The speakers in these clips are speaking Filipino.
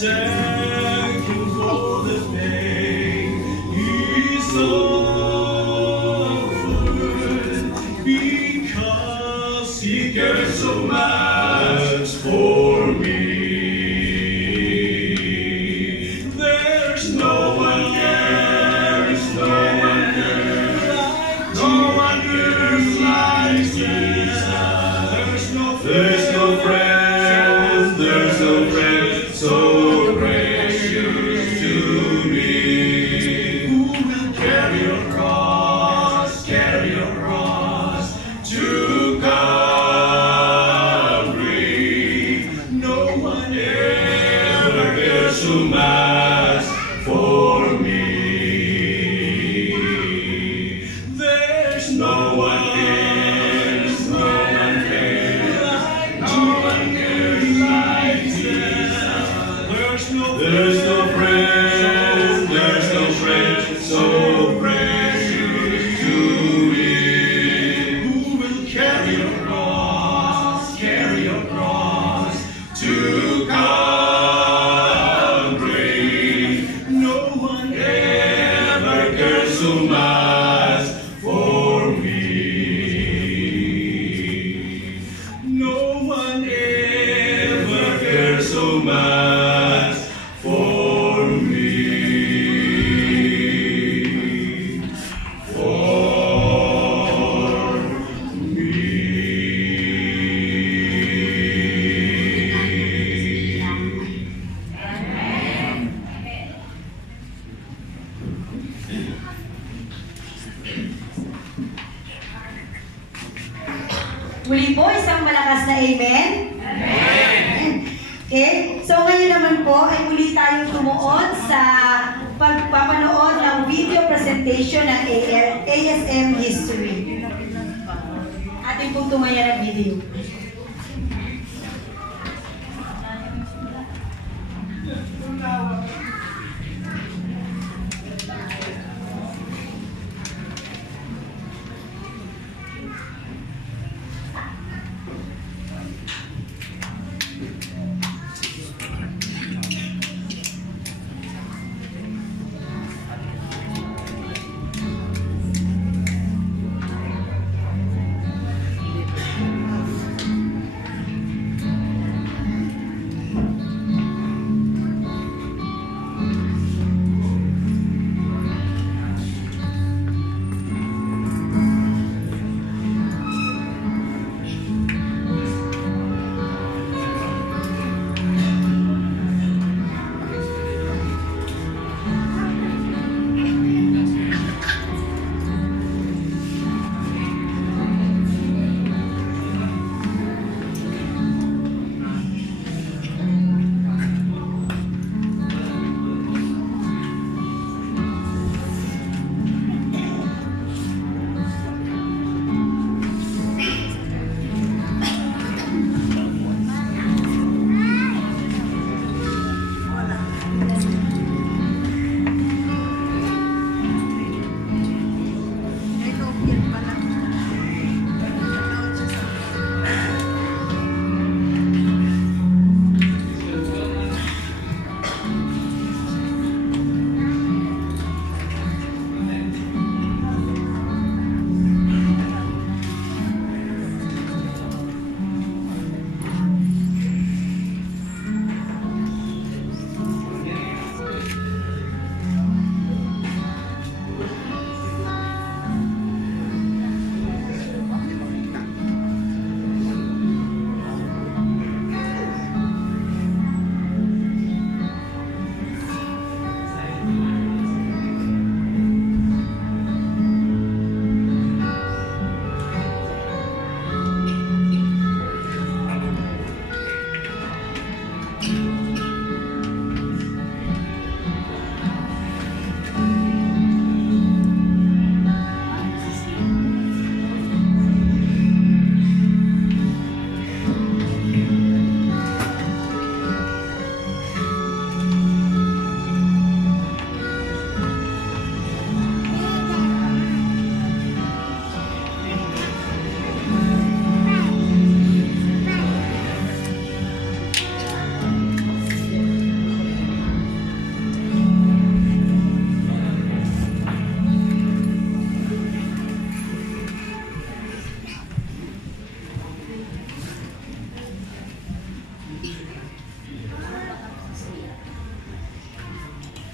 thank you for the pain He suffered, because He cared so much for me. There's no one cares, no one cares, no one cares like Jesus. There's no friend, there's no friend so precious to me. Who will carry your cross to Calvary? No one ever cares so much for me. There's no one cares, no one cares, no one cares like Jesus. There's no friend, there's no friend so precious to me. Who will carry your cross to Calvary? No one ever cares so much for me. No one ever cares so much for me. Muli po, isang malakas na amen. Amen. Okay, so ngayon naman po ay muli tayong tumuon sa pagpapanood ng video presentation ng ASM History. Ating pong tumaya ng video.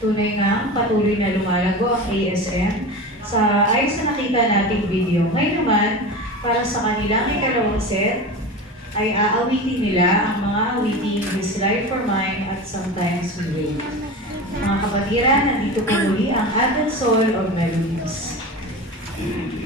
Tunay nga, patuloy na lumalago ang ASM ayon sa nakita nating video. Ngayon naman, para sa kanilang ikalawang set, ay aawitin nila ang mga awiting This Life for Mine at Sometimes We Wait. Mga kapatiran, nandito po muli ang Advent Soul of Melodies. Did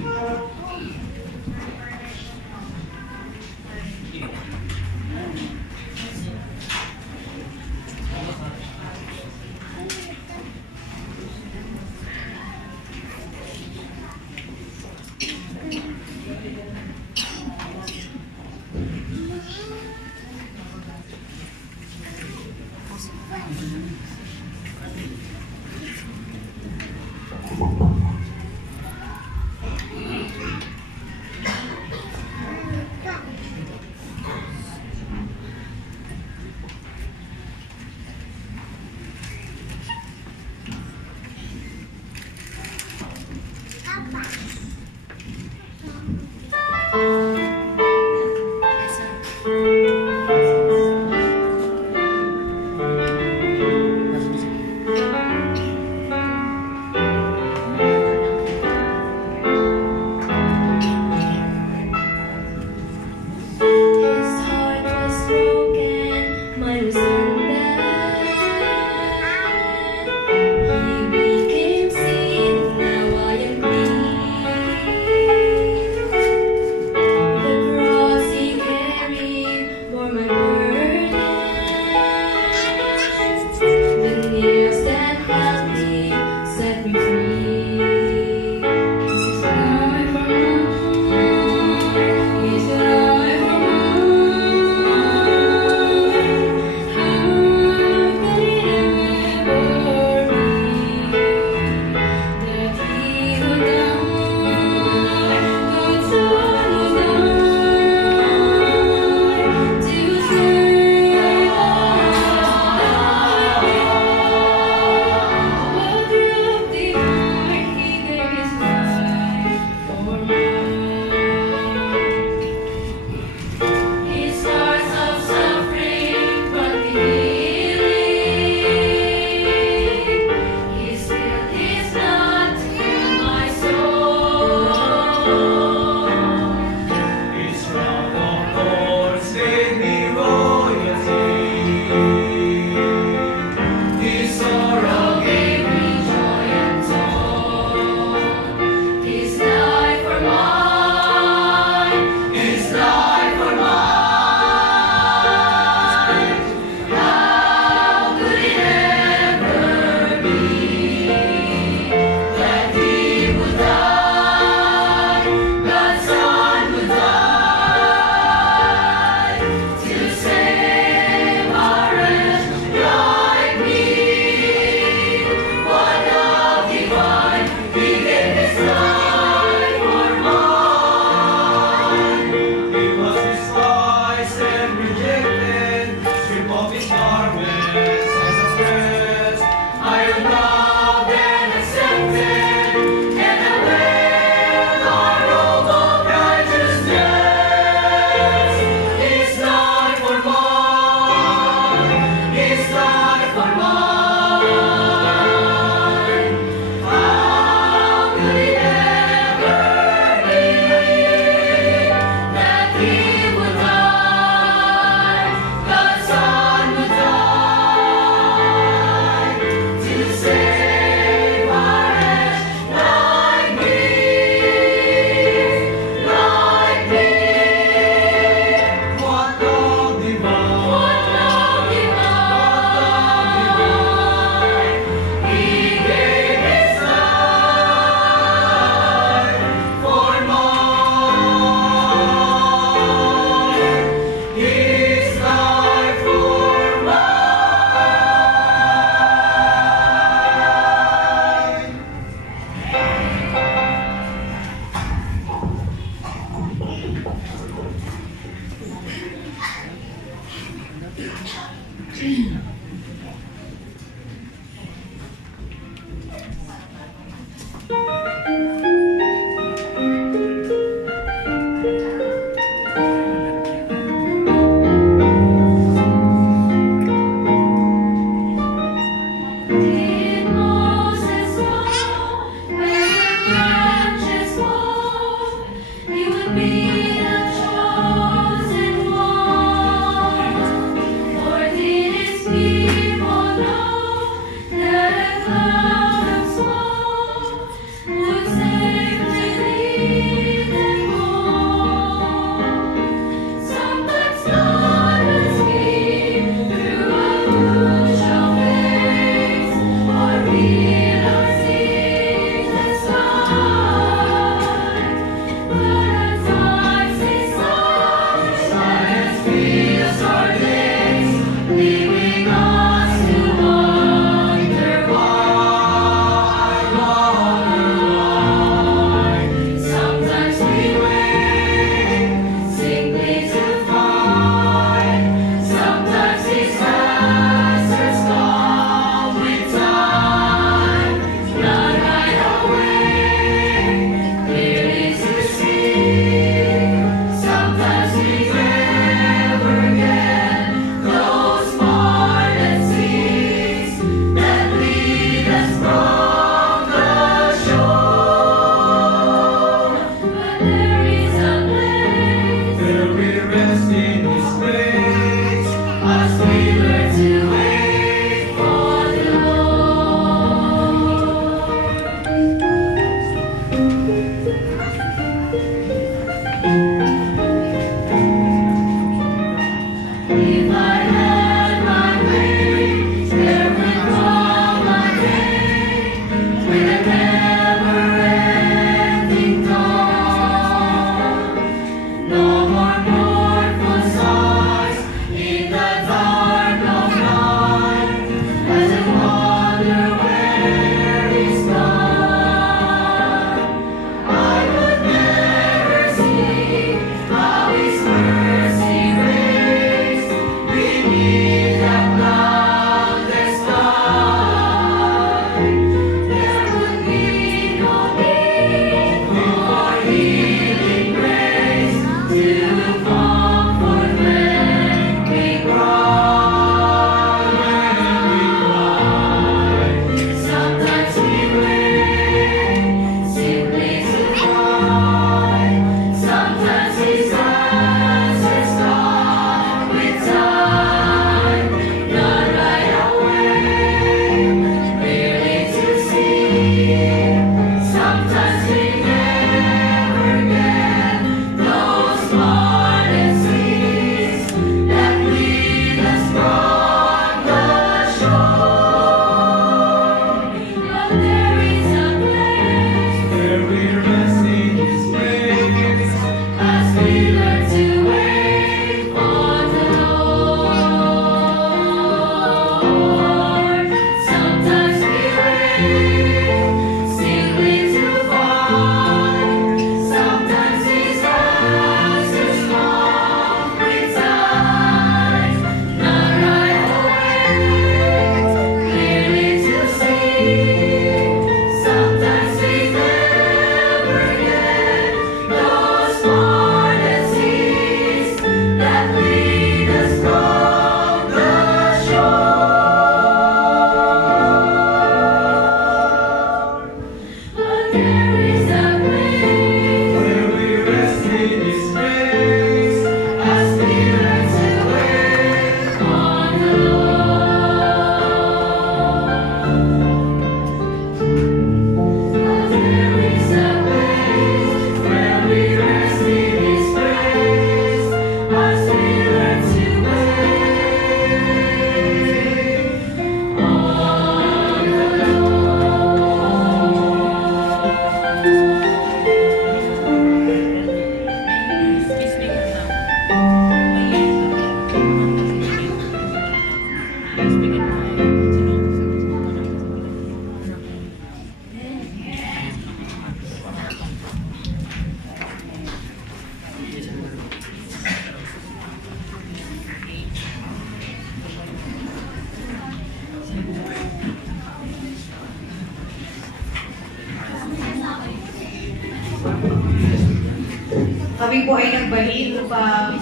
kami po ay nagbalik upang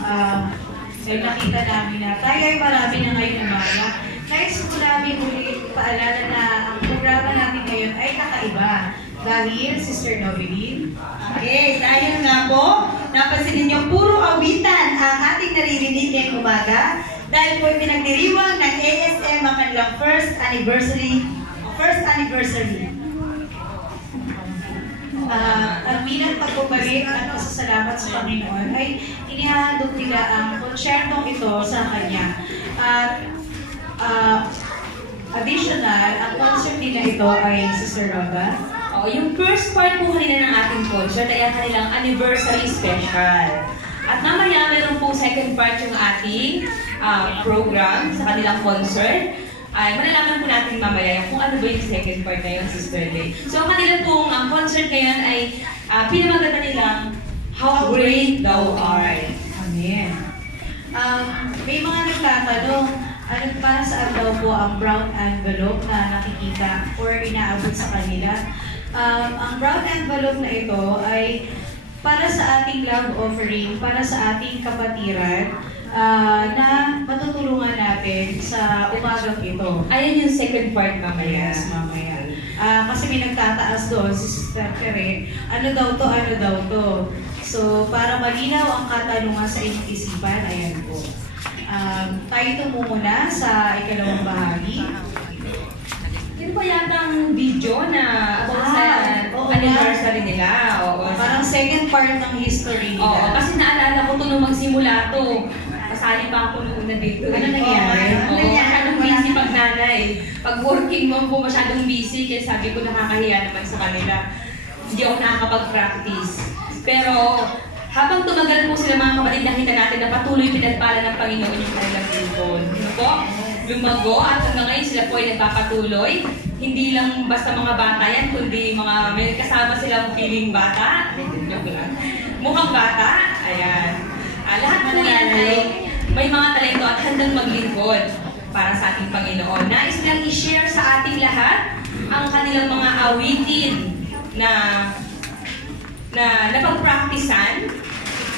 ay nakita namin na tayo ay marami na ngayon umaga. Nais po namin ulit paalala na ang programa namin ngayon ay kakaiba. Dahil, Sister Noveline. Okay, dahil nga po, napansin ninyo, puro awitan ang ating naririnig ngayong umaga dahil po pinagdiriwang ng ASM ang kanilang first anniversary. Ang bilang pagbabalik at pasasalamat sa Panginoon ay inihahandog nila ang konsyertong ito sa Kanya. At additional, ang concert nila ito ay Sister Roba. Yung first part po kanina ng ating concert ay ang kanilang anniversary special. At mamaya meron pong second part yung ating program sa kanilang concert. Ay malalaman po natin mamaya kung ano ba yung second part na yun, Sister Lay. So ang kanilang pong concert ngayon ay pinamaganda nilang How Great Thou Art. Amen. May mga nagtatanong, ano para saan daw po ang brown envelope na nakikita or inaabot sa kanila? Ang brown envelope na ito ay para sa ating love offering, para sa ating kapatiran na matutulungan natin sa umagang ito. Ayan yung second part mamaya. Yes, mamaya. Kasi may nagtataas doon, si Sister Tere, ano daw to? So, para malinaw ang katanungan sa inyong isipan, ayan po. Tayo tumungo na sa ikalawang bahagi. Yun pa yatang video na about sa anniversary nila. Parang second part ng history nila. Oo, kasi naalala ko ito nung magsimula to. Kasali pa ako noon na dito. Ano nangyari? Masyadong busy pag nanay. Pag working mom po, masyadong busy. Kaya sabi ko nakakahiya naman sa kanila. Hindi ako nakakapag-practice. Pero habang tumagal po sila mga kapatid, nakita natin na patuloy pinagpala ng Panginoon yung kanilang lingkod. Ano po? Lumago at hanggang ngayon sila po ay nagpapatuloy. Hindi lang basta mga bata yan, kundi mga may kasama silang feeling bata. Mukhang bata. Ayan. Lahat po yan ay may mga talento at handang maglingkod para sa ating Panginoon. Nais nilang i-share sa ating lahat ang kanilang mga awitin na napag-practicean.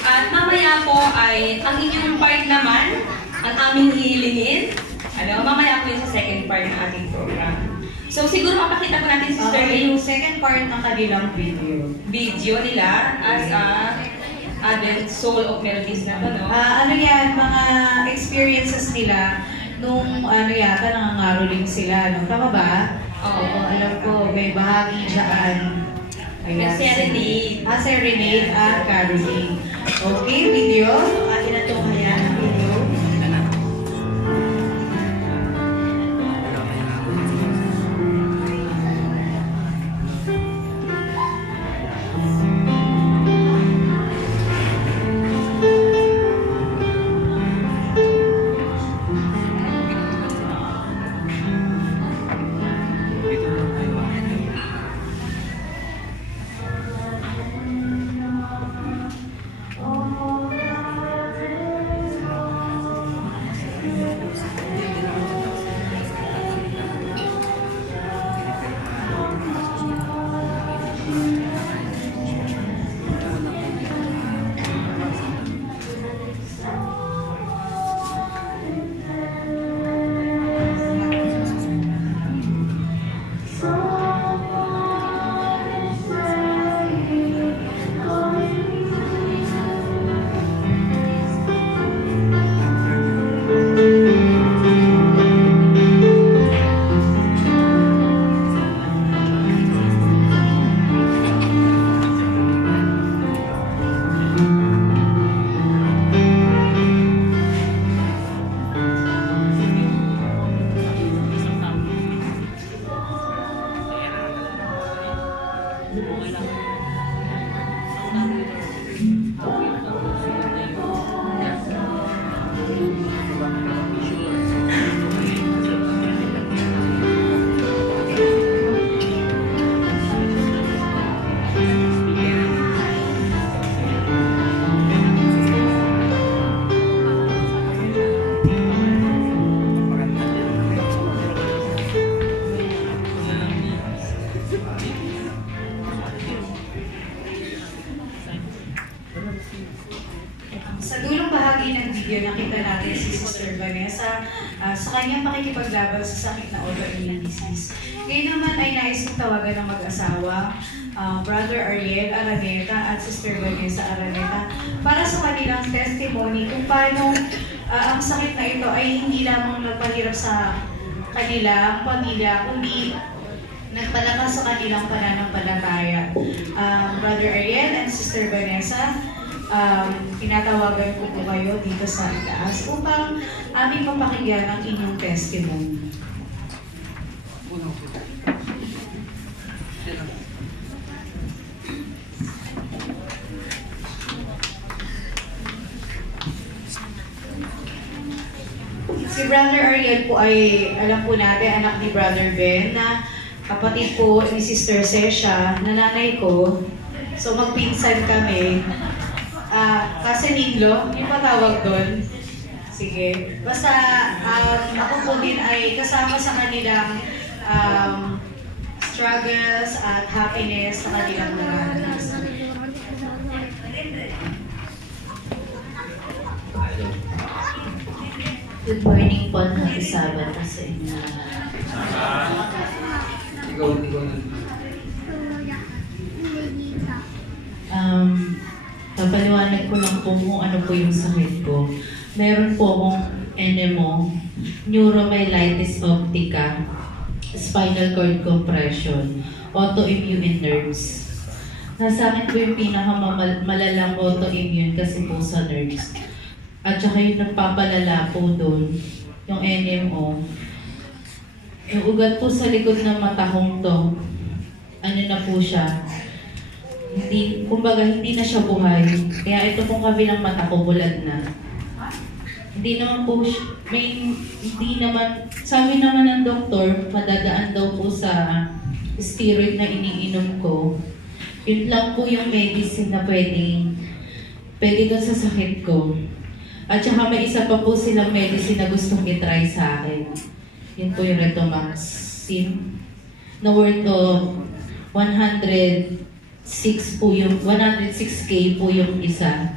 At mamaya po ay ang inyong part naman, ang aming hihilingin. Mamaya po yung sa second part ng ating program. So siguro mapakita ko natin, Sister Lay, yung second part ng kanilang video. Video nila as Advent Soul of Melodies na to, no? Ano yan, mga experiences nila nung yata nangangaroling sila, no? Tama ba? Oo. Alam ko, may bahagi dyan. Serenade. Serenade at caroling. Okay, video. Akin na ito kaya ang video. natin si Sister Vanessa sa kanyang pakikipaglaban sa sakit na autoimmune disease. Ngayon naman ay nais kong tawagan ng mag-asawa, Brother Ariel Araneta at Sister Vanessa Araneta para sa kanilang testimony kung paano ang sakit na ito ay hindi lamang nagpahirap sa kanilang pamilya, kundi nagpalakas sa kanilang pananampalataya. Brother Ariel and Sister Vanessa, tinatawagan ko po kayo dito sa itaas upang aming mapakinggan ang inyong testimony. Si Brother Ariel po ay, alam po natin, anak ni Brother Ben, na kapatid po ni Sister Sesha, na nanay ko. So magpinsan kami. Kaseniglo, yung patawag doon. Sige. Basta ako po din ay kasama sa kanilang struggles at happiness sa kanilang naranasan. Good morning po, happy Sabbath po sa inyo. Papaliwanag ko lang po kung ano po yung sakit ko. Meron po akong NMO, neuromyelitis optica, spinal cord compression, autoimmune nerves. Nasa akin po yung pinakamalalang autoimmune kasi po sa nerves. At saka yung nagpapalala po doon, yung NMO. Yung ugat po sa likod ng matahong to, ano na po siya, kumbaga hindi na siya buhay. Kaya ito pong kabilang mata ko, bulad na. Hindi naman po, hindi naman, sabi naman ng doktor, madadaan daw po sa steroid na iniinom ko. Yun lang po yung medicine na pwede doon sa sakit ko. At saka may isa pa po silang medicine na gustong itry sa akin. Yun po yung Retomaxin. Na worth of 106 po yung 106K po yung isa.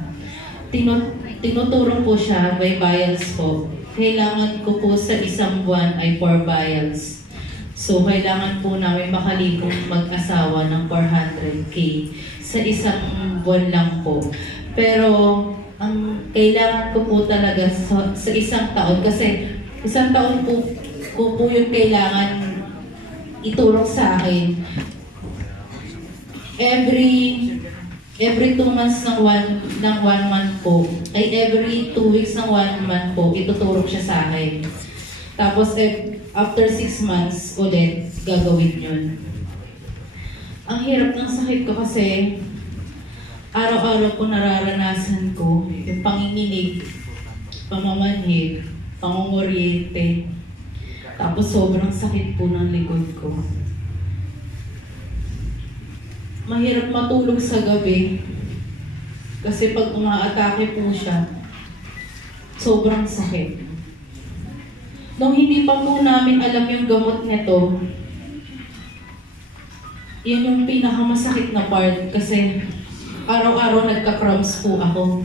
Tinuturo po siya by vials po. Kailangan ko po sa isang buwan ay 4 vials. So kailangan po namin makalipong mag-asawa ng 400K sa isang buwan lang po. Pero ang kailangan ko po talaga sa isang taon, kasi isang taon po yung kailangan iturok sa akin. Every 2 months ng 1 month po, ay every 2 weeks ng 1 month po, ituturok siya sa akin. Tapos after 6 months ulit, gagawin yun. Ang hirap ng sakit ko kasi araw-araw po nararanasan ko yung panginginig, pamamanhid, pangunguryente, tapos sobrang sakit po ng likod ko. Mahirap matulog sa gabi kasi pag umaatake po siya, sobrang sakit. Nung hindi pa po namin alam yung gamot nito, yun yung pinakamasakit na part kasi araw-araw nagka-cramps po ako.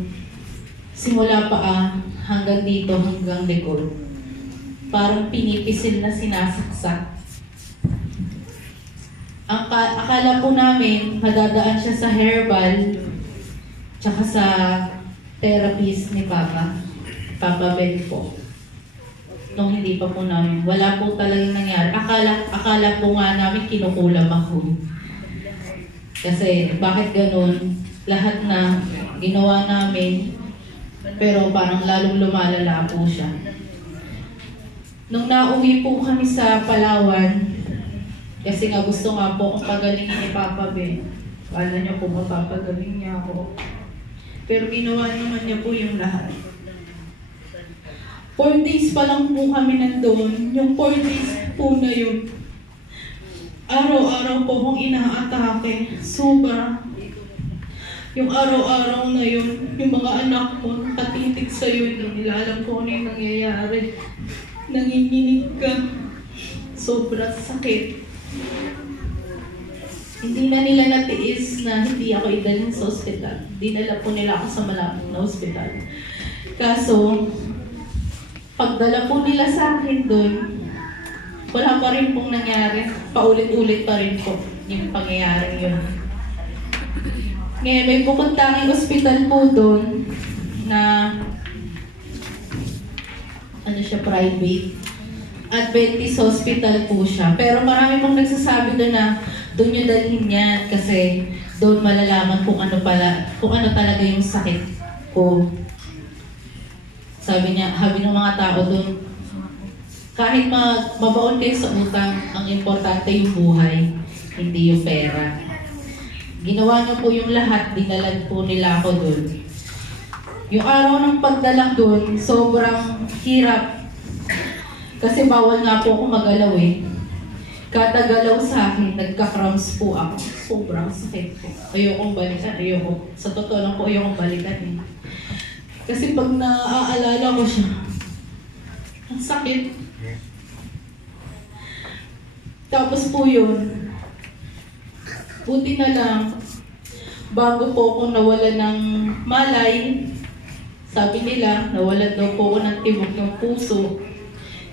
Simula paa hanggang dito, hanggang likod. Parang pinipisil na sinasaksak. Akala po namin madadaan siya sa herbal tsaka sa therapist ni Papa Ben po. Nung hindi pa po namin, wala po talagang nangyari. Akala po nga namin kinukulam ako. Kasi bakit ganun? Lahat na ginawa namin, pero parang lalong lumalala po siya. Nung nauwi po kami sa Palawan, kasi nga gusto nga po akong pagalingin ni Papa Ben. Kala niya po mapapagaling niya ako. Pero ginawa naman niya po yung lahat. 4 days pa lang po kami nandun. Yung 4 days po na yun, araw-araw po akong inaatake. Sobra. Yung araw-araw na yun, yung mga anak mo, nakatitig sa'yo, hindi nila alam kung ano yung nangyayari. Nanginginig ka. Sobra sakit. Hindi na nila natiis na hindi ako idalhin sa ospital. Dinala po nila ako sa malapit na ospital. Kaso, pagdala po nila sa akin doon, wala pa rin pong nangyari. Paulit-ulit pa rin po yung pangyayari yun. Ngayon, may pupuntanging ospital po doon na ano siya, private. Adventist Hospital po siya. Pero marami pong nagsasabi doon na doon nyo dalhin yan kasi doon malalaman kung ano talaga yung sakit ko. Sabi ng mga tao doon, kahit mabaon kayo sa utang, ang importante yung buhay, hindi yung pera. Ginawa niyo po yung lahat, dinalan po nila ako doon. Yung araw ng pagdala doon, sobrang hirap. Kasi bawal nga po ako magalaw eh. Kada galaw sa akin, nagka-cramps po ako. Sobrang sakit po. Ayokong balikan, ayoko. Sa totoo lang po, ayokong balikan eh. Kasi pag naaalala ko siya, ang sakit. Tapos po yun, buti na lang, bago po ako nawala ng malay, sabi nila, nawalan daw po ako ng tibok ng puso.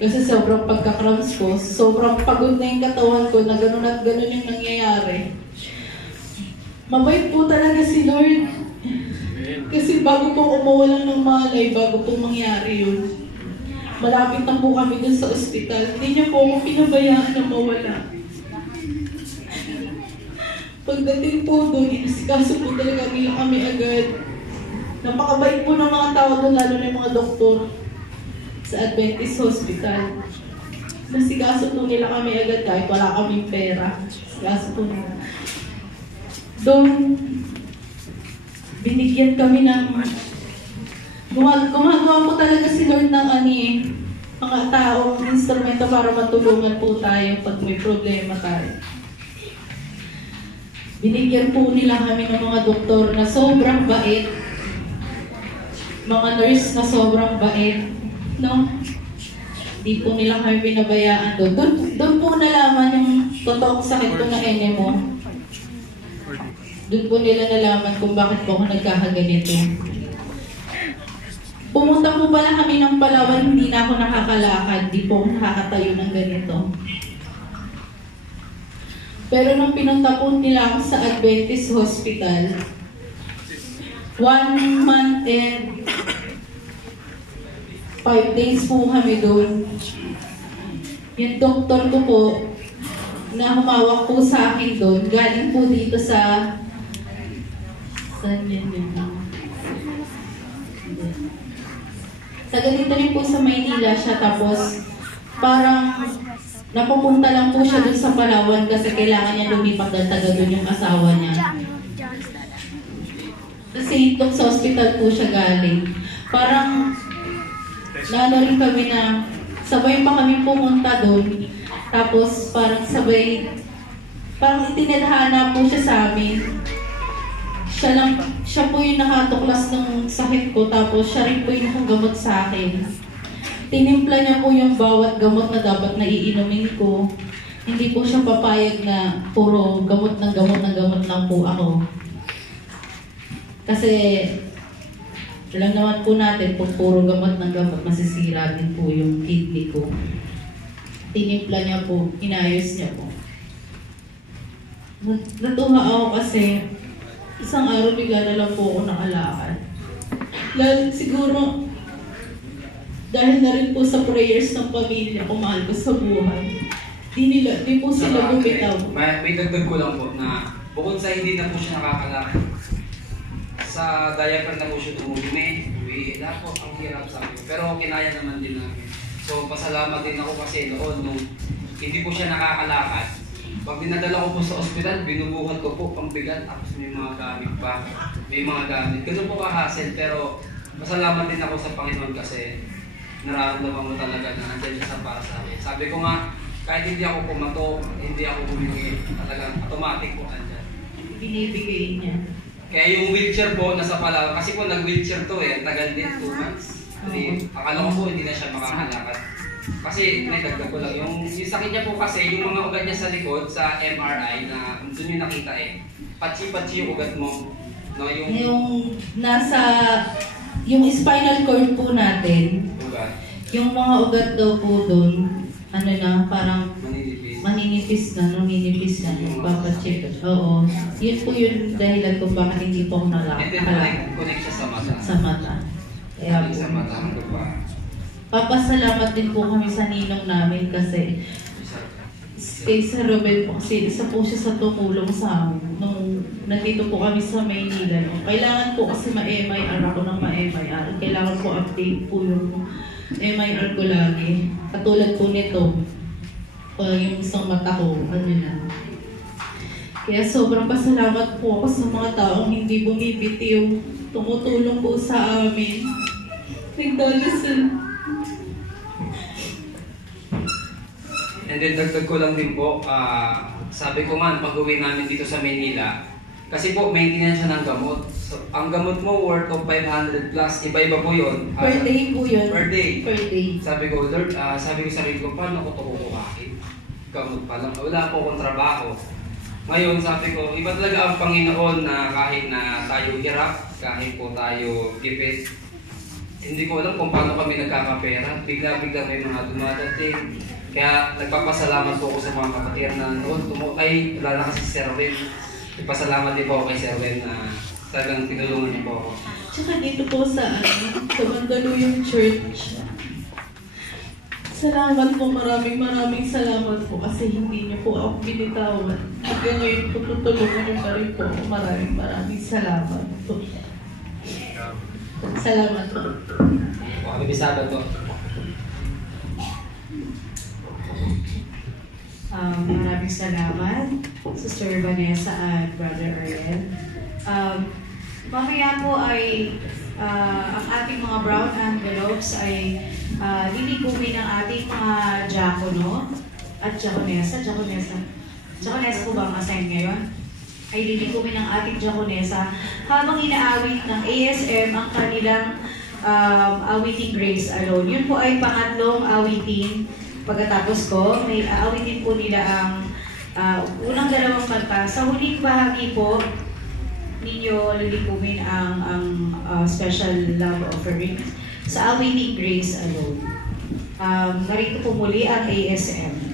Kasi sobrang pagka-cramps ko, sobrang pagod na yung katawan ko na gano'n at gano'n yung nangyayari. Mabait po talaga si Lord. Kasi bago po ako mawalan ng malay, bago po mangyari yun, malapit na po kami dun sa ospital. Hindi niya po ako pinabayaan na mawala. Pagdating po doon, inasikaso po talaga nila kami agad. Napakabait po ng mga tao doon, lalo na yung mga doktor sa Adventist Hospital. Nasikaso po nila kami agad kahit wala kaming pera. Nasikaso po nila. Doon, binigyan kami ng... Gumagawa po talaga si Lord ng mga taong instrumento para matulungan po tayo pag may problema tayo. Binigyan po nila kami ng mga doktor na sobrang bait. Mga nurse na sobrang bait. No? Di po nila kami pinabayaan doon. Doon po nalaman yung totoong sakit ko na NMO. Doon po nila nalaman kung bakit po ako nagkakaganito. Pumunta po pala kami ng Palawan, hindi na ako nakakalakad. Di po ako nakakatayo ng ganito. Pero nung pinunta po nila ako sa Adventist Hospital, 1 month and 5 days po kami doon. Yung doktor ko po, na humawak po sa akin doon, galing po dito sa... Saan yun yun? Taga dito rin po sa Maynila siya, tapos parang napupunta lang po siya doon sa Palawan kasi kailangan niya lumipat dahil taga doon yung asawa niya. Kasi itong sa hospital po siya galing. Parang lalo rin kami na sabay pa kami pumunta doon. Tapos parang parang itinadhana po siya sa amin. Siya po yung nakatuklas ng sakit ko, tapos siya rin po yung gamot sa akin. Tinimpla niya po yung bawat gamot na dapat na iinumin ko. Hindi po siya papayag na puro gamot lang po ako. Kasi alam naman po natin, kung puro gamot, masisira din po yung kidney ko. Tinimpla niya po, inayos niya po. Natuwa ako kasi isang araw bigla na lang po ako nakalakad. Siguro, dahil na rin po sa prayers ng pamilya ko, mahal ko sa buhay. Di po sila bumitaw. May dagdag ko lang po na bukod sa hindi na po siya nakakalakad, sa diaper na po siya tumulimi, lahat po ang hirap sa akin. Pero kinaya naman din namin. So pasalamat din ako kasi noon nung hindi po siya nakakalakad. Pag dinadala ko po sa ospital, binubuhat ko po pang bigat, tapos may mga gamit pa. May mga gamit. Ganun po ka-hassle, pero pasalamat din ako sa Panginoon kasi nararamdaman mo talaga na nandiyan siya para sa akin. Sabi ko nga, kahit hindi ako pumato, hindi ako bumigay, talagang automatic po nandiyan. Binibigay niya. Kaya yung wheelchair po, nasa Palawan, kasi po nag-wheelchair to tagal din, 2 months. Akala ko po hindi na siya makakalakad. Kasi dagdag ko lang, yung sakit niya po kasi, yung mga ugat niya sa likod, sa MRI, na doon yung nakita patsi-patsi yung ugat mo. No, yung nasa, yung spinal cord po natin, ugat. Yung mga ugat daw po doon, ano na, parang Maninipis. numinipis na, papacheck. Oo. Yun po yung dahilan kung bakit hindi po ako And then connect siya sa mata. sa mata. Kaya po, Sa mata hanggang pa. papasalamat din po kami sa ninong namin kasi kay Sir Robel po kasi isa po siya sa tumulong sa amin nung nandito po kami sa Maynila. Kailangan po kasi ma-MIR ako ng ma-MIR. Kailangan po update po yung MIR ko lagi. Katulad po nito, yung isang mata ko, ano na. Kaya sobrang pasalamat po ako sa mga taong hindi bumibitiw, tumutulong po sa amin. Nagdadasal. And then dagdag ko lang din po, sabi ko man, pag-uwi namin dito sa Maynila, kasi po, maintenance siya ng gamot. So, ang gamot mo worth of 500 plus, iba-iba po yun. Per day po yun. Per day. Per day. Sabi ko, Lord, sabi ko sa sarili ko, paano ko ito kukuhain? Gamot pa lang. Wala po akong trabaho. Ngayon, sabi ko, iba talaga ang Panginoon na kahit na tayo hirap, kahit po tayo gipit, hindi ko alam kung paano kami nagkakapera. Bigla-bigla may mga dumadating. Kaya nagpapasalamat po ako sa mga kapatid na noon ay lala kasi si Sir Wen. Nagpasalamat din po ako kay Sir Wen na talagang tinulungan niyo po ako. Tsaka dito po sa Mandaluyong Church. Salamat po, maraming salamat po kasi hindi niyo po ako binitawan. Hanggang ngayon po tutulungan niyo pa rin po ako. Maraming salamat po. Salamat po. Happy Sabbath po. Maraming salamat, Sister Vanessa at Brother Ariel. Mamaya po ay ang ating mga brown envelopes ay liligumin ng ating mga diakono at diakonesa. Diakonesa po ba ang assign ngayon? Ay liligumin ng ating diakonesa habang inaawit ng ASM ang kanilang awiting Grace Alone. Yun po ay pangatlong awiting. Pagkatapos ko, may aawitin po nila ang unang dalawang kanta. Sa huling bahagi po, ninyo lilikumin ang special love offering sa awiting Grace Alone. Narito po muli ang ASM.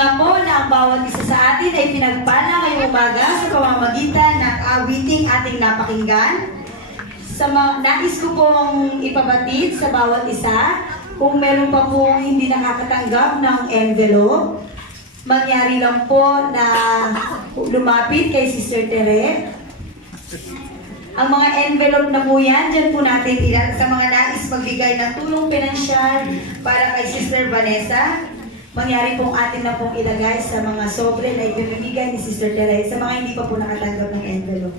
nga po na ang bawat isa sa atin ay pinagpala ngayong umaga sa pamamagitan ng awiting ating napakinggan. Nais ko pong ipabatid sa bawat isa Kung meron pa po hindi nakakatanggap ng envelope, mangyari lang po na lumapit kay Sister Tere. Ang mga envelope na po yan, dyan po natin ilan sa mga nais magbigay ng tulong pinansyal para kay Sister Vanessa. Mangyari pong atin na pong ilagay sa mga sobre na ibibigay ni Sister Tere sa mga hindi pa po nakatanggap ng envelope.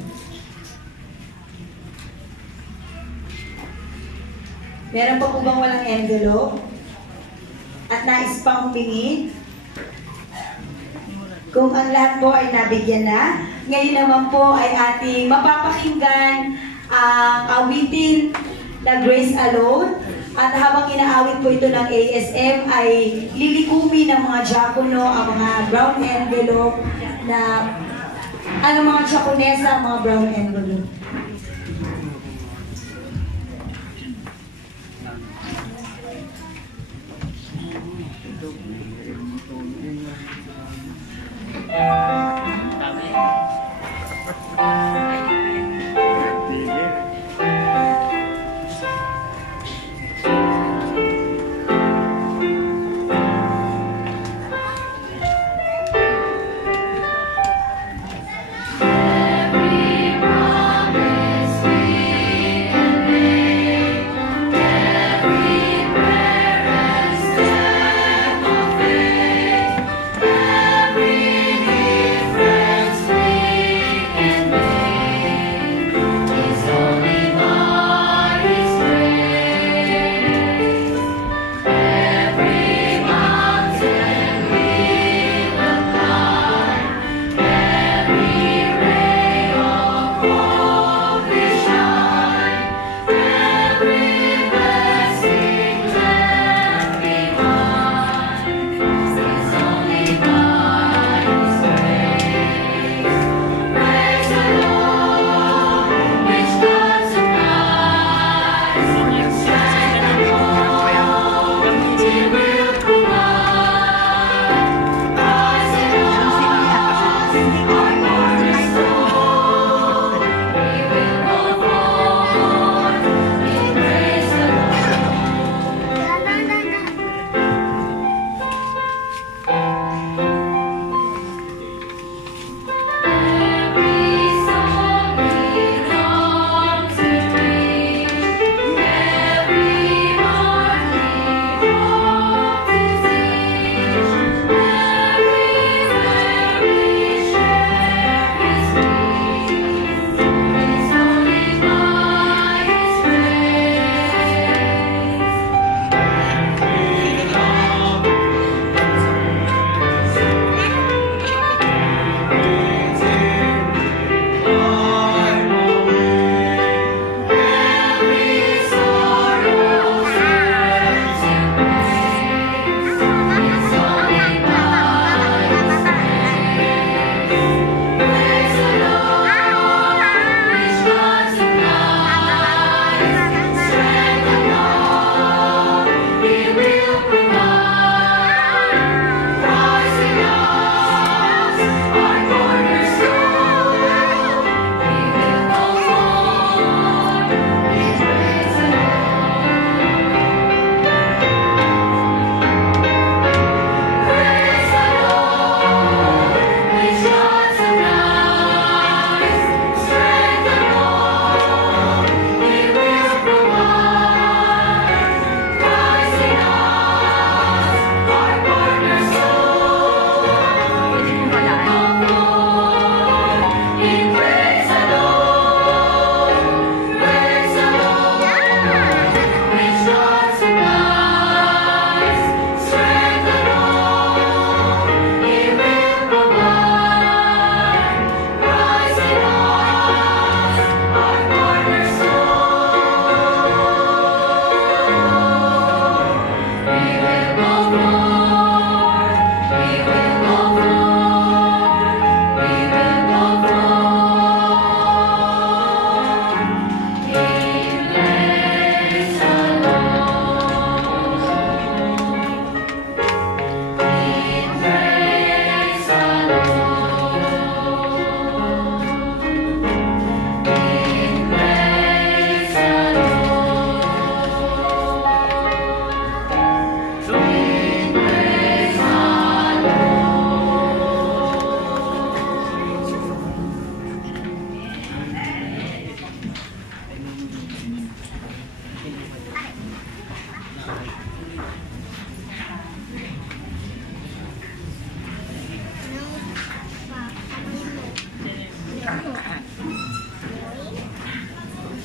Meron pa po bang walang envelope? At nais pang humingi? Kung ang lahat po ay nabigyan na, ngayon naman po ay ating mapapakinggan ang awitin na Grace Alone. At habang inaawit po ito ng ASM ay lilikumi ng mga diakono ang mga brown envelope na mga diakonesa ang mga brown envelope.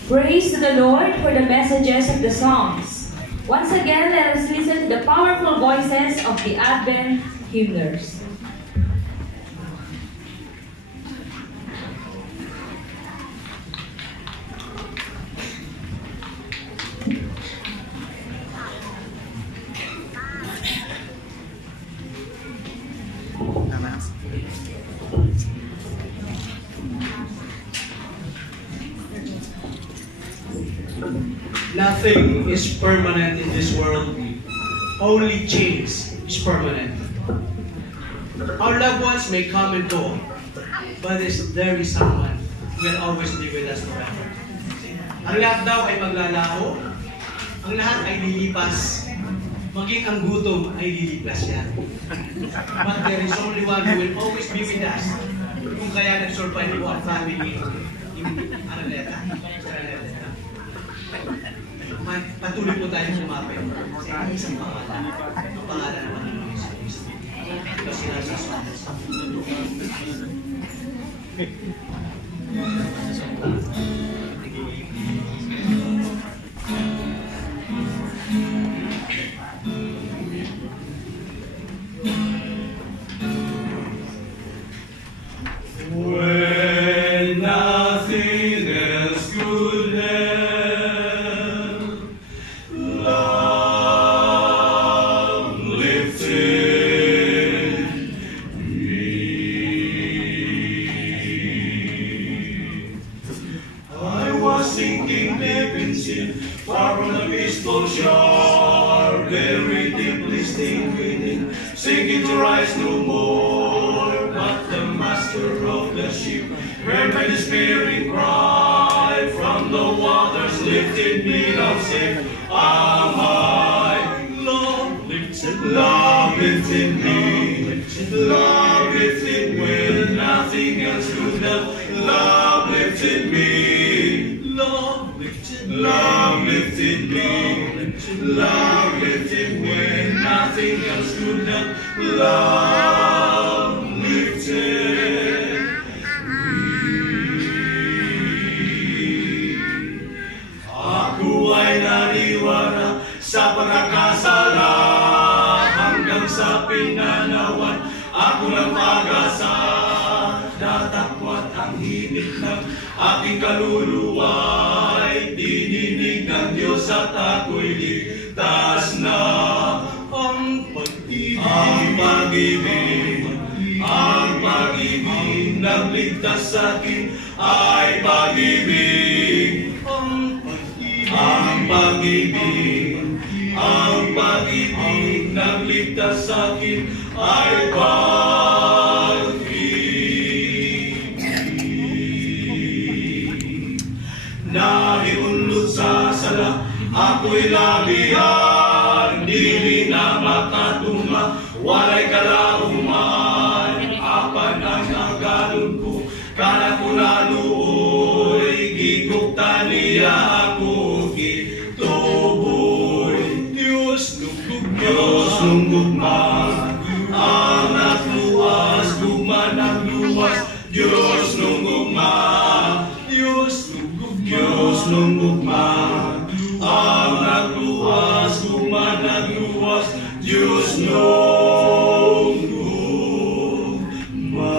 Praise to the Lord for the messages of the songs. Once again, let us listen to the powerful voices of the Advent hymners. Nothing is permanent in this world. Only change is permanent. Our loved ones may come and go, but there is someone who will always be with us forever. Ang lahat daw ay maglalaho, ang lahat ay lilipas, maging ang gutom ay lilipas yan. But there is only one who will always be with us. Kung kaya nag-survive mo ang family in Araleta. Patuloy po tayo kumapit sa isang pangalan. Ang pangalan ng Panginoon Jesus. Ito sila sa When nothing else could help, love lifted me. I was sinking deep in sin, far from the peaceful shore, very deeply stained within, sinking to rise no more. But the master of the ship heard my despairing cry, from the waters lifted me, now safe am I. Love lifted me, love lifted when nothing else could help. Love lifted me, love lifted me, love lifted when nothing else could help. Love lifted me. Ako ay naniwala sa pagkakasala, hanggang sa pinanawan ako ng pag-asa. Natakwat ang himig ng aking kaluluwa, ay dininig ng Diyos at ako'y ligtas na. Ang pag-ibig nagligtas sa akin ay pag-ibig. Ang pag-ibig nagligtas sa akin ay pag-ibig. Nahiunlod sa sala, ako'y labihan, dili na makatunga, walay kalauman. Apan ang nagalon ko, kana ko naluoy, gigukta niya ako, gituboy. Diyos nung gugma, ang nagluwas, gugma nagluwas. Diyos nung gugma, Diyos nung gugma, ang nagluwas, gugma nagluwas. Diyos nung gugma.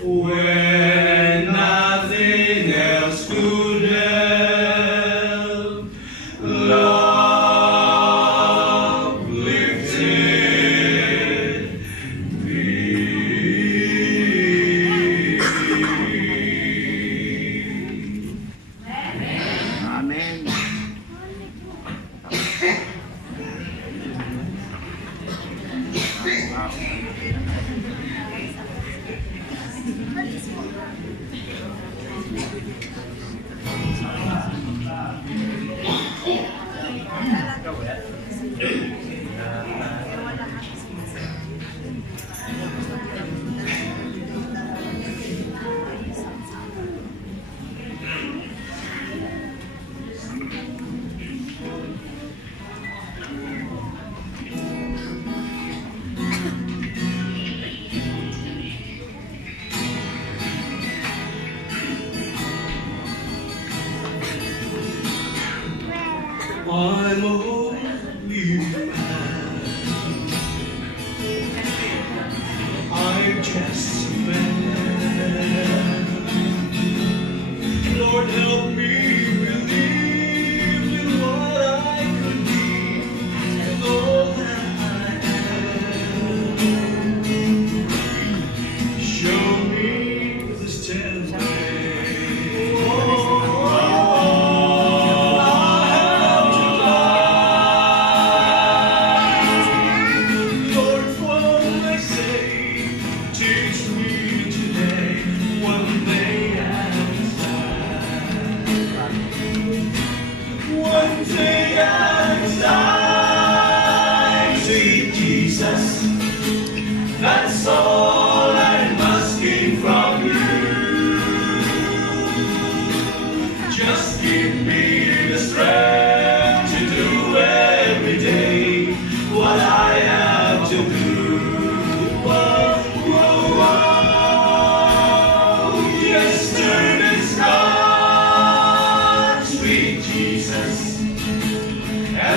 When nothing else could help, love lifted me. Amen.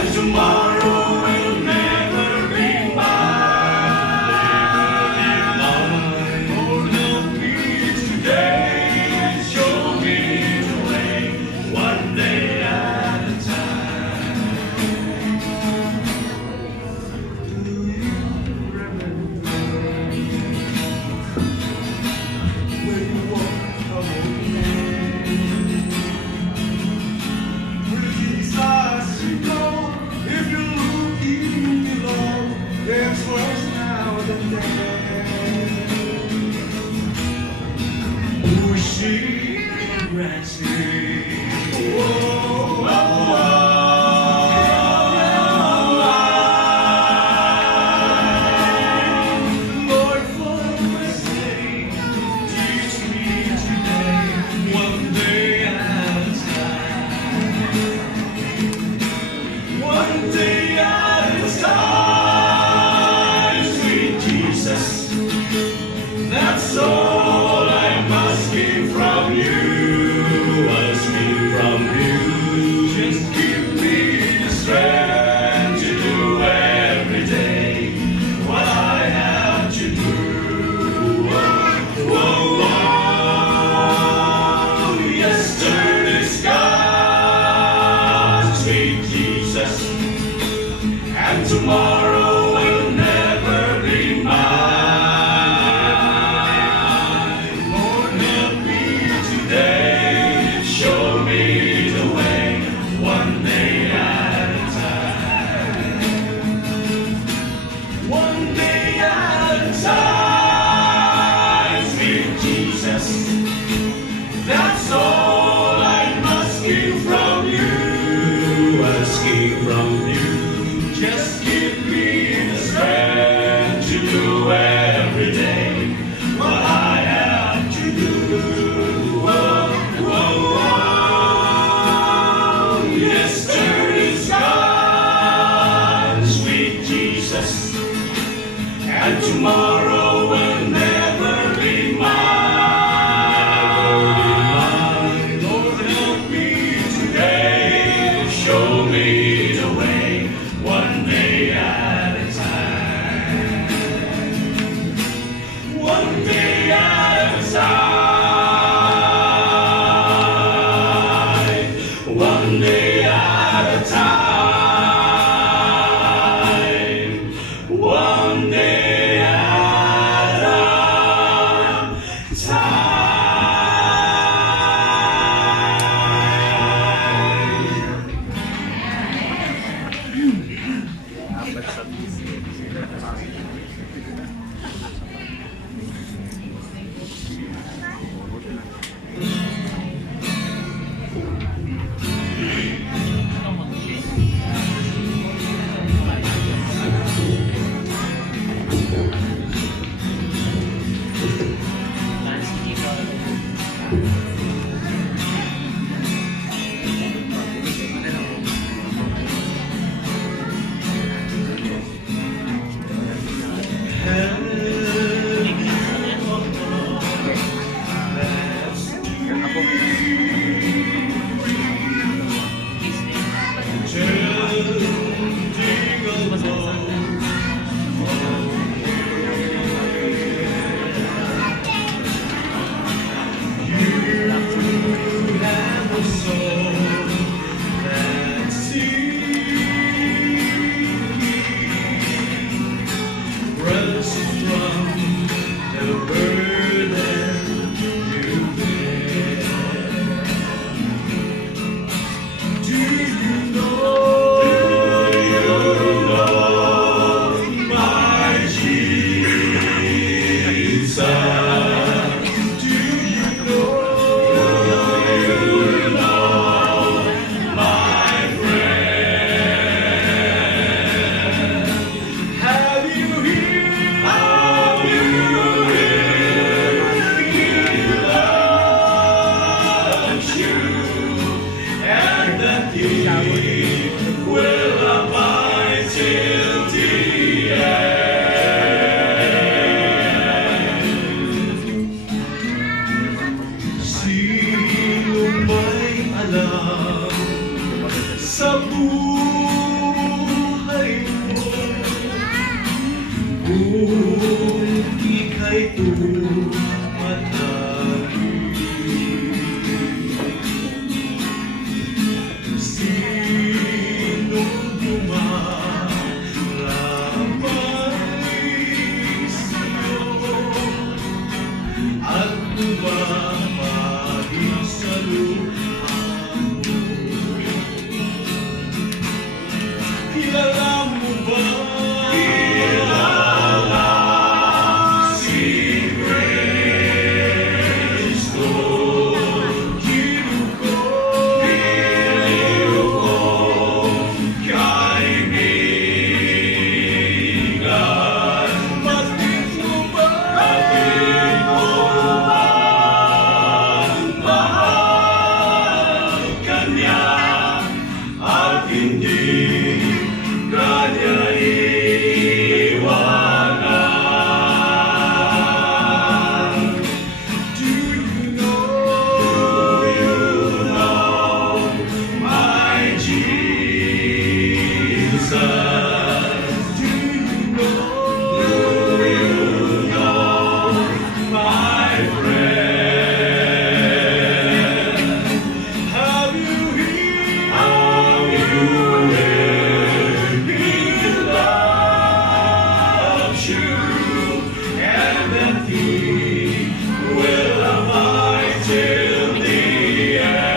and tomorrow will never be mine. Lord, help me today, show me the way, one day at a time. Do you remember when you walked from with these eyes you know, if you're looking below, there's worse now than then. Pushing and ranching. Whoa, whoa, Lord, for my sake, teach me today, one day at a time. One day at a time, sweet Jesus. That's all I'm asking from you. Asking from you. Just give me the strength to do every day what I have to do. Whoa, whoa, whoa. Yes, turn the skies, sweet Jesus, and tomorrow will never be mine. Lord, help me today, show me the way, one day at a time. One day at a time, sweet Jesus. That's all I'm asking from you. Asking from you. Just give me the strength to do every day what I have to do. Whoa, whoa, whoa. Yes, turn is God, sweet Jesus, and tomorrow will never be mine. Lord, help me today, show me the way, one day Kilala mo ba? Kilala si Kristo. Giliw ko kaibigan. Batid mo ba? Mahal ka niya at hindi kanya iwanan. Do you know my Jesus? Do you know my friend? Have you heard he loves you, and that he will abide till the end,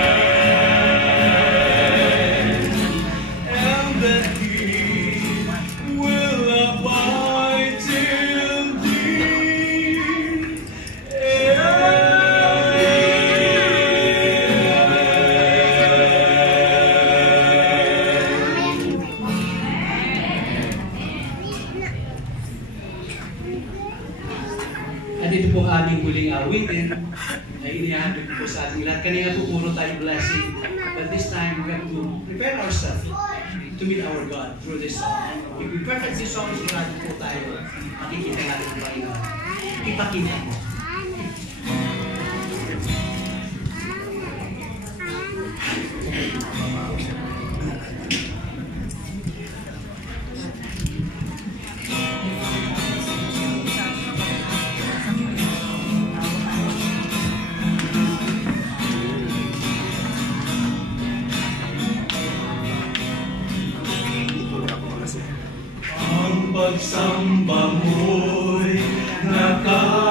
and that he will abide till the At ito po ang aming huling awitin na inihahandog po sa ating lahat. Kanina po puro tayo blessing. But this time, we have to prepare ourselves to meet our God through this song. If we perfect this song, sigurado po tayo, makikita natin ang Panginoon. Ipakita mo. Ang pagsamba mo'y nakakalito,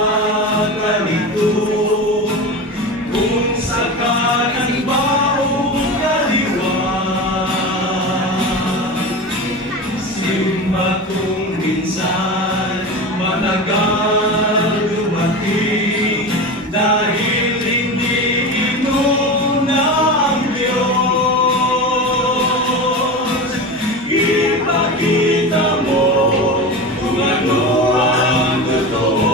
kung sa kanan ba o kaliwa. Simba kung minsan matagal dumating, dahil hindi inuna ang Diyos. Ipakita mo kung ano ang totoo,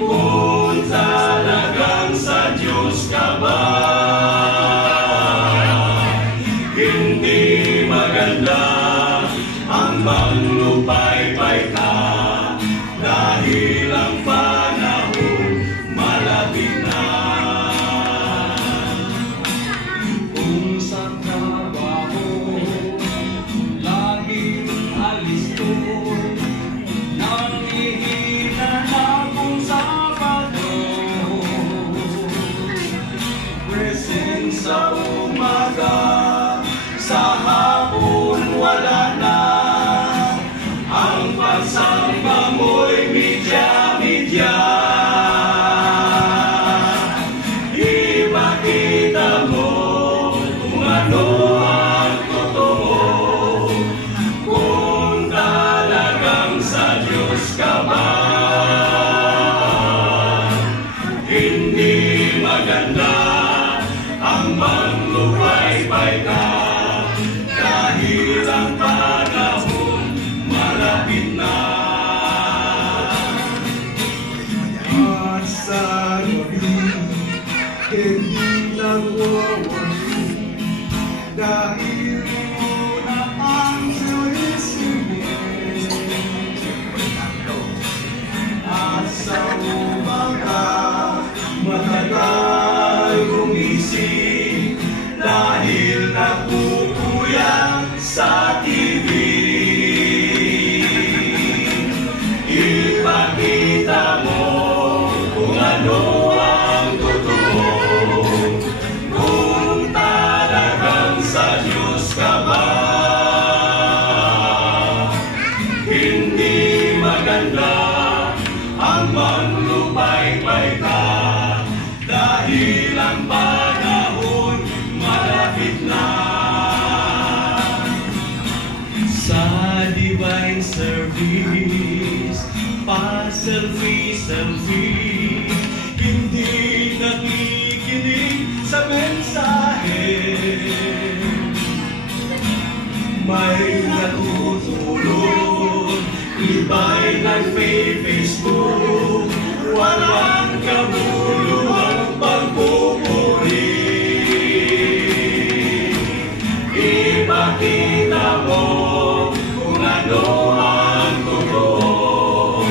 kung talagang sa Diyos ka ba. Hindi maganda ang manglupay-pay ka, dahil ang panahon malapit na. Kung sa trabaho laging alisto, nangihina na kung Sabado, present sa umaga, sa hapon wala na. Ang pagsamba mo'y midya-midya. Ipakita mo kung ano ang totoo, kung talagang sa Diyos ka ba. Hindi maganda ang manglupay-pay ka, dahil ang panahon malapit na. At sa gabi, hindi nagwawali, dahil muna ang sulisibin. At sa umaga, matagal gumising, dahil nagpupuyat sa TV. Ipakita mo kung ano ang totoo, kung talagang sa Diyos ka ba. Hindi maganda ang manglupay-pay ka, dahil ang panahon malapit na. sa divine service, pa-selfie, hindi nakikinig sa mensahe. May natutulog, iba'y nag-Facebook, walang kabuluhang pagpupuri. Ipakita mo kung ano ang totoo,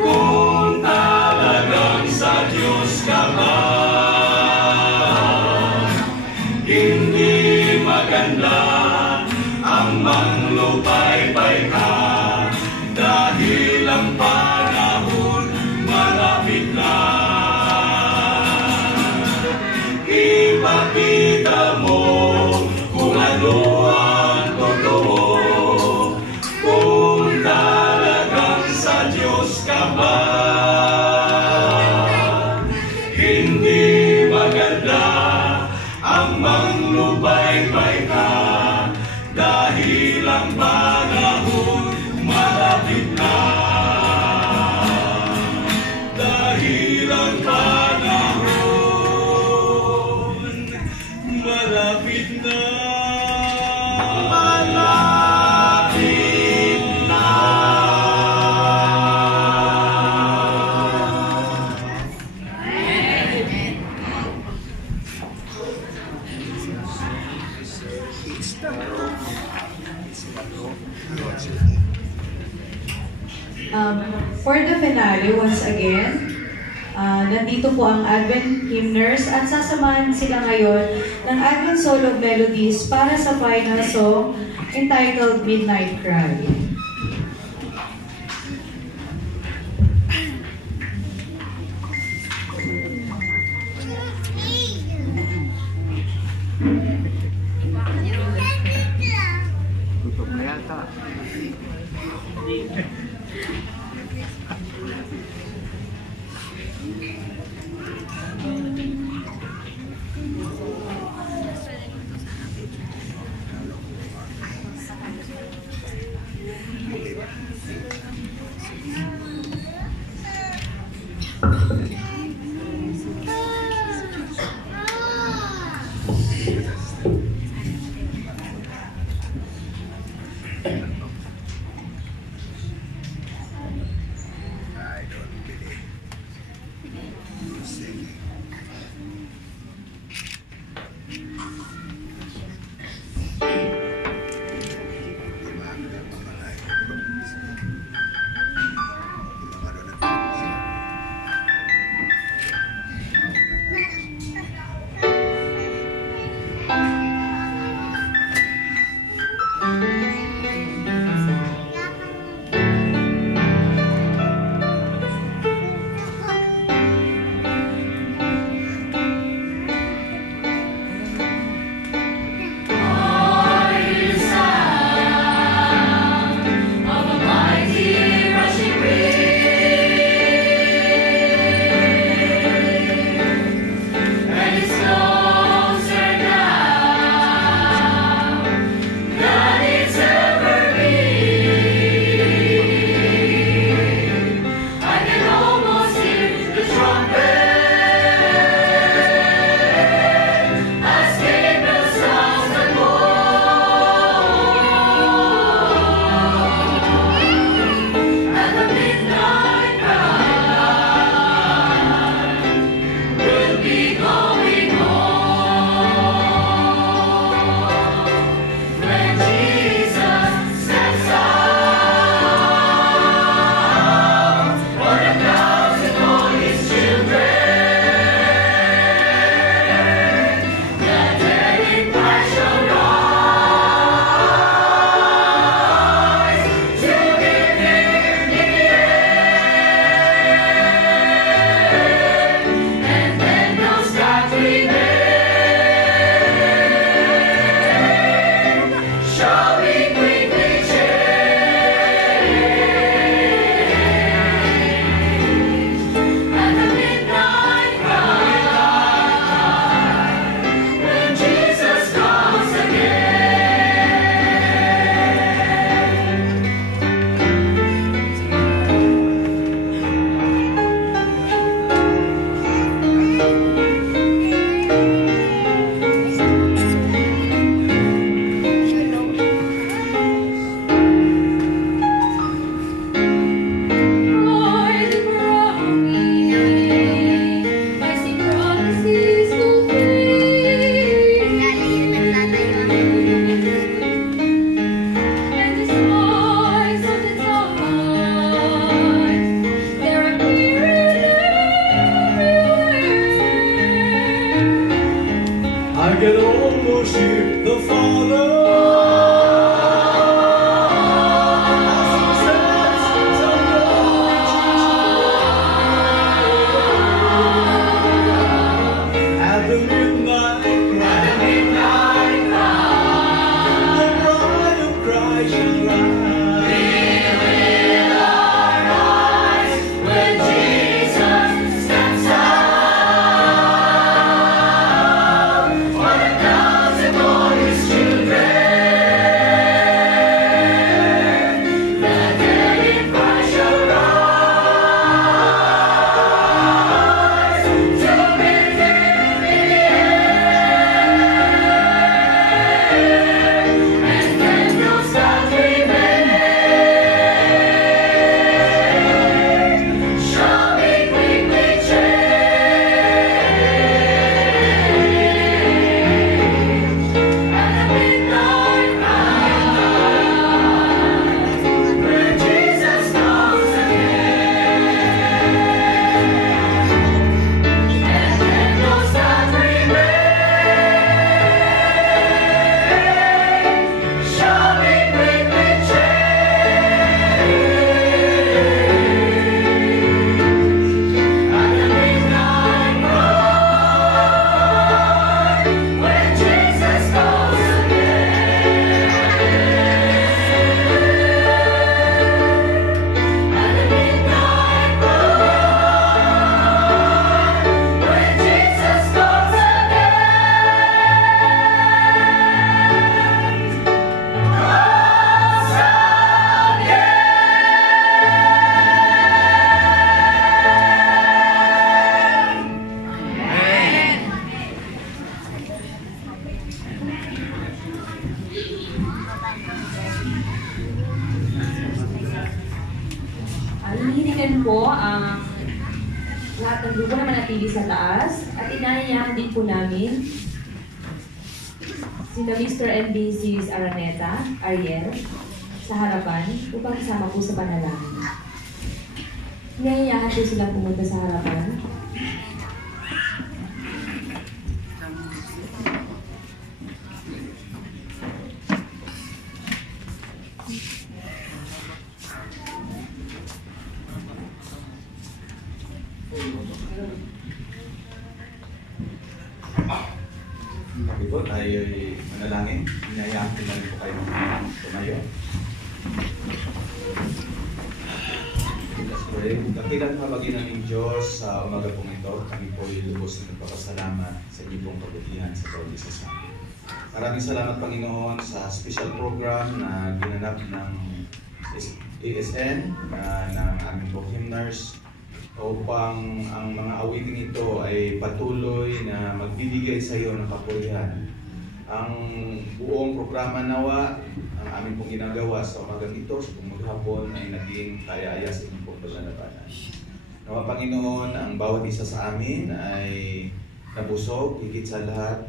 kung talagang sa Diyos ka ba. Hindi maganda ang manglupay-pay ka, dahil ang panahon malapit na. Ipakita mo kung ano ang totoo, kung talagang sa Diyos ka ba. Hindi maganda ang manglupay-pay ka, dahil ang panahon malapit na. Dahil ang panahon malapit na. Malapit na. For the finale, once again, nandito po ang Advent Hymners at sasamahan sila ngayon ng Advent Solo Melodies para sa final song entitled Midnight Cry. shall rise. We will arise when Jesus steps out. For the clouds and all His children, the dead in Christ shall rise to meet Him in the air. And then those that remain shall be quickly changed. At the midnight hour, when Jesus comes again. And then those that remain shall be quickly changed. At the midnight cry, when Jesus comes again. At the midnight cry, when Jesus comes Hinihingan po ang lahat ng grupo na manatili sa taas at inayayahan din po namin sina Mr. and Mrs. Araneta, Ariel, sa harapan upang isama po sa panalangin. Inayayahan po silang pumunta sa harapan. Okay po, tayo ay manalangin. Inayaan ko na rin po kayo tumayo. Let's pray. Dakilang pamaginan ng Diyos sa umaga pong ito, kami po ay lubos na nagpapasalamat sa inyo pong kabutihan sa bawat isa sa amin. Maraming salamat, Panginoon, sa special program na ginanap ng ASN, ng aming po hymners, upang ang mga awiting ito ay patuloy na magbibigay sa iyo ng kapurihan. Ang buong programa nawa, ang aming pong ginagawa sa umagang ito, sa maghapon ay naging kaya-aya sa inyong pong paglalabanan. Nawa, Panginoon, ang bawat isa sa amin ay nabusog, higit sa lahat,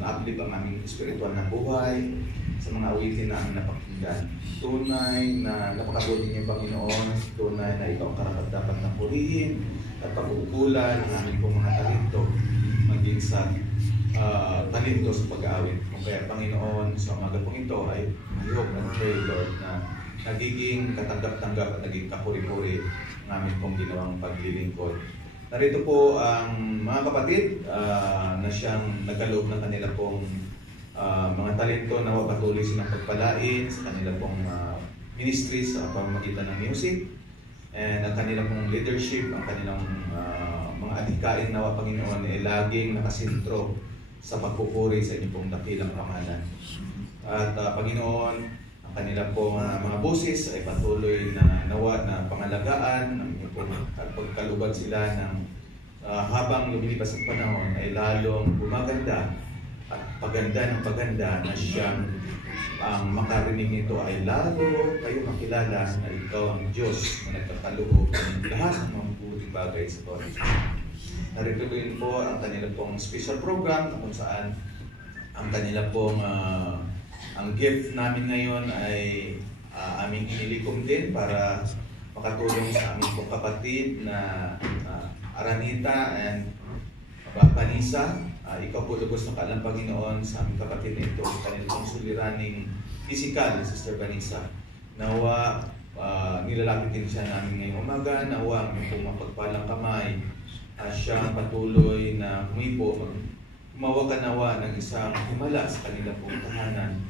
na-uplift ang aming espiritual na buhay sa mga awitin na aming napakinggan. Tunay na napakabuti niyo, Panginoon, tunay na ikaw ang karapat-dapat na purihin at pag-uugulan ng aming pong mga talento, maging sa talento sa pag-aawit. Kaya, Panginoon, sa umaga pong ito ay I hope and pray, Lord, na nagiging katanggap-tanggap at naging kapuri-puri ang aming pong ginawang paglilingkod. Narito po ang mga kapatid na siyang nagaloob ng kanila pong mga talento na patuloy silang pagpalain sa kanila pong ministry sa pamamagitan ng music, and ang kanilang pong leadership, ang kanilang mga adhikain na Panginoon ay laging nakasintro sa pagpupuri sa inyong pong dakilang pangalan. At Panginoon, ang kanilang pong mga boses ay patuloy na nawa na pangalagaan ng inyong pong pagkalubad sila ng habang lumilipas ang panahon ay lalong gumaganda at paganda ng paganda na siyang ang makarinig nito ay lalo kayo makilala na ikaw ang Diyos na nagkakaloob ng lahat ng mga mabuting bagay sa bawat isa. Narito rin po ang kanila pong special program kung saan ang kanila pong ang gift namin ngayon ay aming inilikom din para makatulong sa aming pong kapatid na Aranita and Vanessa. Ikaw po lubos ng kaalam, Panginoon, sa aming kapatid na ito, kanilang suliraning physical, Sister Vanessa. Nawa, nilalapit din siya namin ngayong umaga. Nawa, ang iyong mapagpalang kamay, siyang patuloy na humipo, gumawa ka nawa ng isang himala sa kanilang pong tahanan,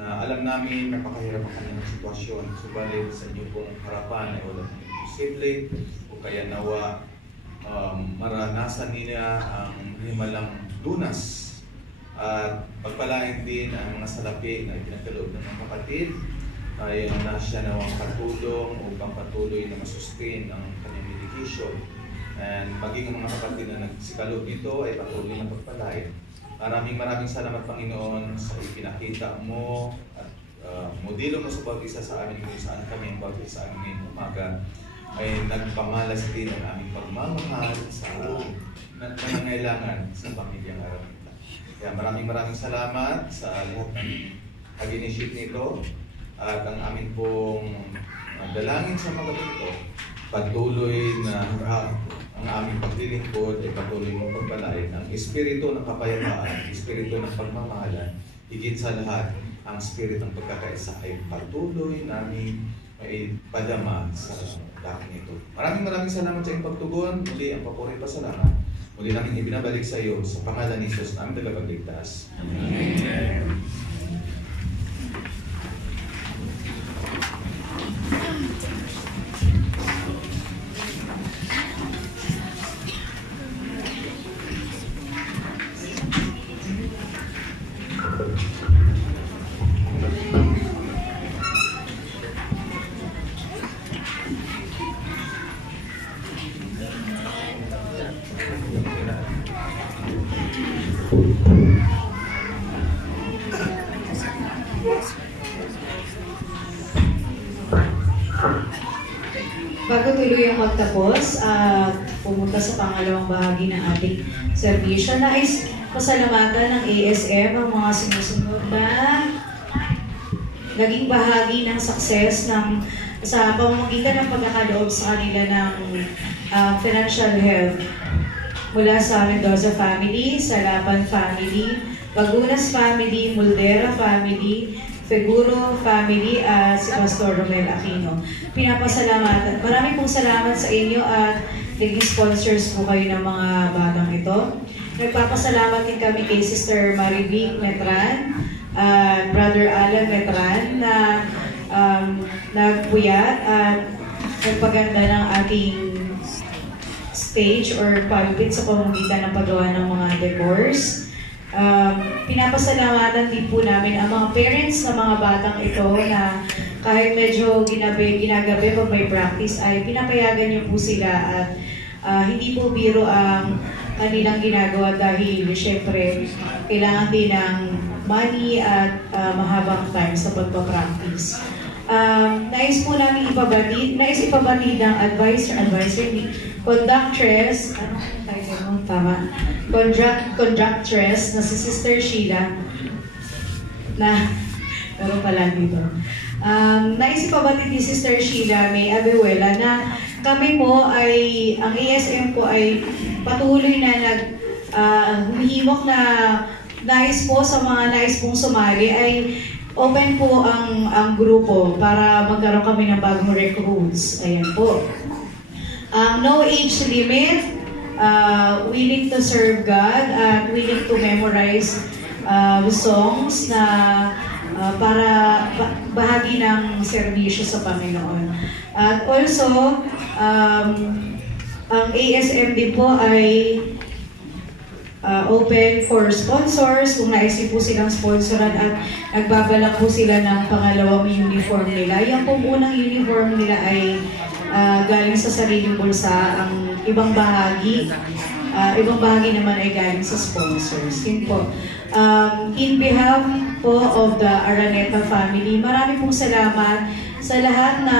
na alam namin napakahirap ang kanilang sitwasyon. Subalit sa inyo pong harapan ay wala nang imposible o kaya nawa maranasan nila ang himalang lunas at pagpalain din ang mga salapi na ipinagkaloob ng mga kapatid ay na siya nawang katulong upang patuloy na masustain ang kanyang medication. And maging ang mga kapatid na nagsikaloob nito ay patuloy na pagpalain. Maraming salamat, Panginoon, sa ipinakita mo at modelo mo sa bawat isa sa amin kung saan kami ang bawat isa sa amin ngayong umaga ay nagpamalas din ang aming pagmamahal sa nangangailangan sa pamilyang Araneta. Kaya maraming salamat sa lahat ng nag-initiate nito at ang amin pong dalangin sa mga ito patuloy na ang aming paglilingkod ay patuloy mong pagpalain ang espiritu ng kapayapaan, espiritu ng pagmamahalan, higit sa lahat ang espiritu ng pagkakaisa ay patuloy namin ay padama sa lahat nito. Maraming salamat sa iyong pagtugon. Muli ang papuri pasalamat. Muli namin ibinabalik sa iyo sa pangalan ni Jesus na aming tagapagligtas. Amen. Bago tuluyang magtapos at pumunta sa pangalawang bahagi ng ating servisyo, nais pasalamatan ng ASM ang mga sumusunod na naging bahagi ng success sa pamamagitan ng pagkakaloob sa kanila ng financial health mula sa Mendoza family, Salapan family, Bagunas family, Muldera family, Feguro family at si Pastor Romel Aquino. Pinapasalamatan. Maraming pong salamat sa inyo at naging sponsors po kayo ng mga batang ito. Nagpapasalamat din kami kay Sister Marivic Metran at Brother Alan Metran na nagpuyat at nagpaganda ng ating stage or pulpit sa pamamagitan ng paggawa ng mga decors. Pinapasalamatan din po namin ang mga parents ng mga batang ito na kahit medyo ginagabi pag may practice ay pinapayagan niyo po sila at hindi po biro ang kanilang ginagawa dahil syempre kailangan din ng money at mahabang time sa pagpapractice. Nais po namin ipabatid ng conductress, conductress na si Sister Sheila na pero pala dito. Nais ipabatid ni Sister Sheila May Abehuela na kami po ay, ang ASM po ay patuloy na humihimok na nais po sa mga nais pong sumali ay open po ang grupo para magkaroon kami ng bagong recruits. Ayan po. No age limit, willing to serve God, at willing to memorize songs na para bahagi ng serbisyo sa Panginoon. At also, ang ASM din po ay open for sponsors. Kung naisip po silang sponsoran at nagbabalak po sila ng pangalawang uniform nila. Yung pong unang uniform nila ay galing sa sariling bulsa. Ang ibang bahagi naman ay galing sa sponsors. Yun po. In behalf po of the Araneta family, marami pong salamat sa lahat na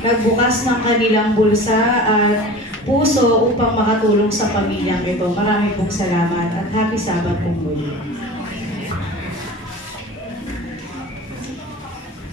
nagbukas ng kanilang bulsa at puso upang makatulong sa pamilyang ito. Marami pong salamat at happy Sabbath po muli.